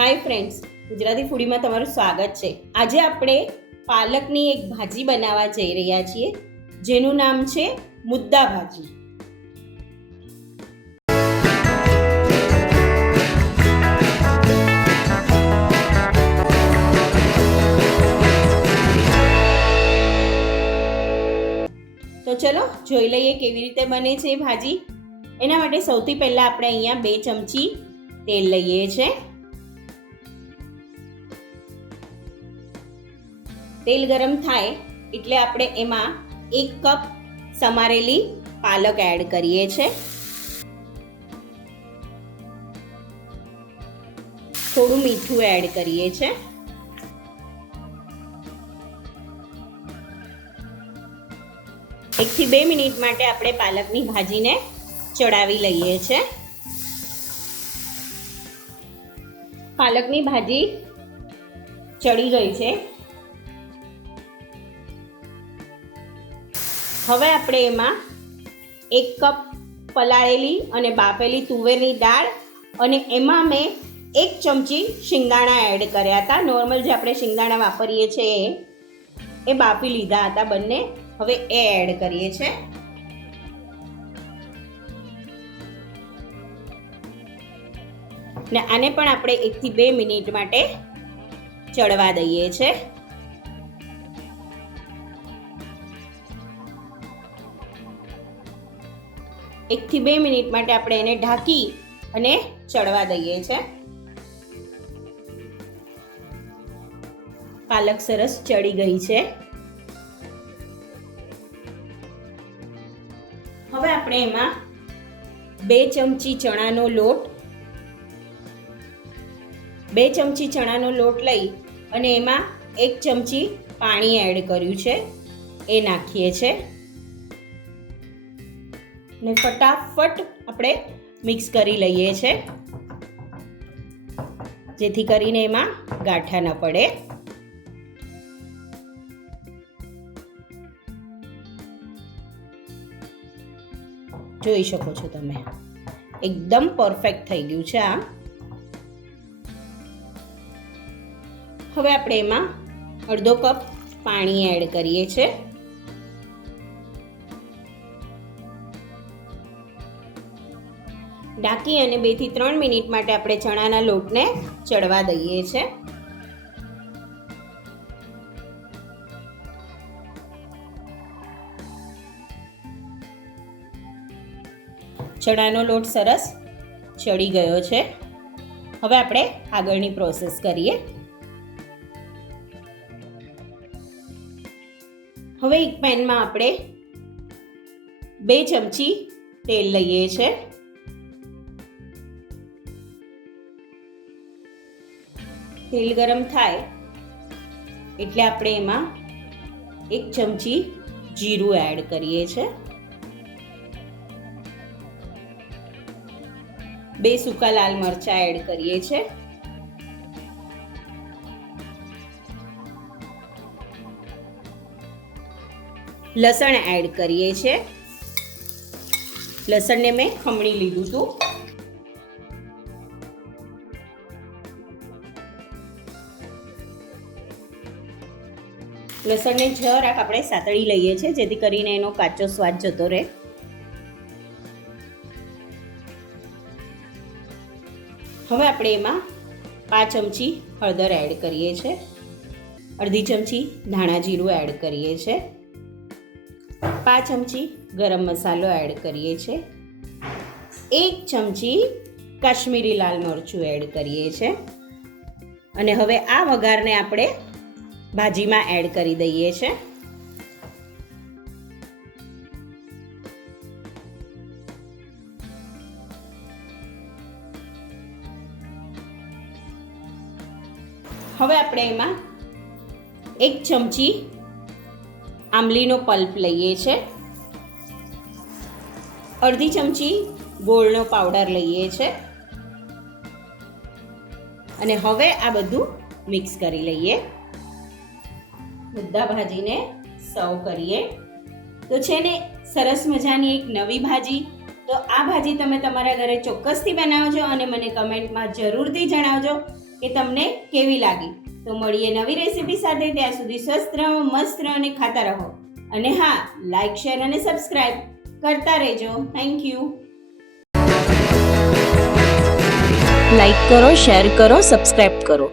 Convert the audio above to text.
Hi friends, Gujarati ફૂડીમાં તમારું સ્વાગત છે। આજે આપણે પાલકની એક ભાજી બનાવવા જઈ રહ્યા છીએ, જેનું નામ છે મુદ્દા ભાજી। તો ચલો જોઈ લઈએ કેવી રીતે બને છે ભાજી। એના માટે સૌથી પહેલા આપણે અહીંયા 2 ચમચી તેલ લઈએ છે। તેલ ગરમ થાય એટલે આપણે એમાં 1 કપ સમારેલી પાલક એડ કરીએ છે। થોડું મીઠું એડ કરીએ છે। એકથી 2 મિનિટ માટે આપણે પાલકની ભાજીને ચડાવી લઈએ છે। પાલકની ભાજી ચડી ગઈ છે। હવે આપણે એમાં 1 કપ પલાળેલી અને બાફેલી તુવેરની દાળ અને એમાં મેં 1 ચમચી શિંગદાણા એડ કર્યા હતા। નોર્મલ જે આપણે શિંગદાણા વાપરીએ છીએ એ બાફી લીધા હતા બંને। હવે એ એડ કરીએ છે। ને આને પણ આપણે 1 થી 2 મિનિટ માટે ચડવા દઈએ છે। એક થી 2 મિનિટ માટે આપણે એને ઢાંકી અને ચડવા દઈએ છે। પાલક સરસ ચડી ગઈ છે। હવે આપણે એમાં 2 ચમચી ચણાનો લોટ લઈ અને એમાં 1 ચમચી પાણી એડ કર્યું છે, એ નાખીએ છે ને ફટાફટ આપણે મિક્સ કરી લઈએ છે, જેથી કરીને એમાં ગાંઠા ન પડે। જોઈ શકો છો તમે, એકદમ પરફેક્ટ થઈ ગયું છે આ। હવે આપણે એમાં અડધો કપ પાણી એડ કરીએ છે। ઢાંકી અને 2 થી 3 મિનિટ માટે આપણે ચણાના લોટને ચડવા દઈએ છે। ચણાનો લોટ સરસ ચડી ગયો છે। હવે આપણે આગળની પ્રોસેસ કરીએ। હવે એક પેનમાં આપણે 2 ચમચી તેલ લઈએ છે। તેલ ગરમ થાય એટલે આપણે એમાં 1 ચમચી જીરું એડ કરીએ છે। 2 સૂકા લાલ મરચાં એડ કરીએ છે। લસણ એડ કરીએ છે। લસણને મેં ખમણી લીધું હતું। લસણને જરાક આપણે સાતળી લઈએ છીએ, જેથી કરીને એનો કાચો સ્વાદ જતો રહે। હવે આપણે એમાં 5 ચમચી હળદર એડ કરીએ છે। અડધી ચમચી ધાણા જીરું એડ કરીએ છે। 5 ચમચી ગરમ મસાલો એડ કરીએ છે। 1 ચમચી કાશ્મીરી લાલ મરચું એડ કરીએ છે। અને હવે આ વઘારને આપણે ભાજીમાં એડ કરી દઈએ છે। હવે આપણે એમાં 1 ચમચી આંબલીનો પલ્પ લઈએ છે। અડધી ચમચી ગોળનો પાવડર લઈએ છે અને હવે આ બધું મિક્સ કરી લઈએ। મુદ્દા ભાજીને સર્વ કરીએ તો છે ને સરસ મજાની એક નવી ભાજી। તો આ ભાજી તમે તમારા ઘરે ચોક્કસથી બનાવજો અને મને કમેન્ટમાં જરૂરથી જણાવજો। કે તમને કેવી લાગી. તો મળીએ નવી રેસીપી સાથે. ત્યાં સુધી સ્વસ્થ રહો, મસ્ત રહો અને ખાતા રહો. અને હા, લાઈક, શેર અને સબસ્ક્રાઈબ કરતા રહેજો. Thank you. લાઈક કરો, શેર કરો, સબસ્ક્રાઇબ કરો.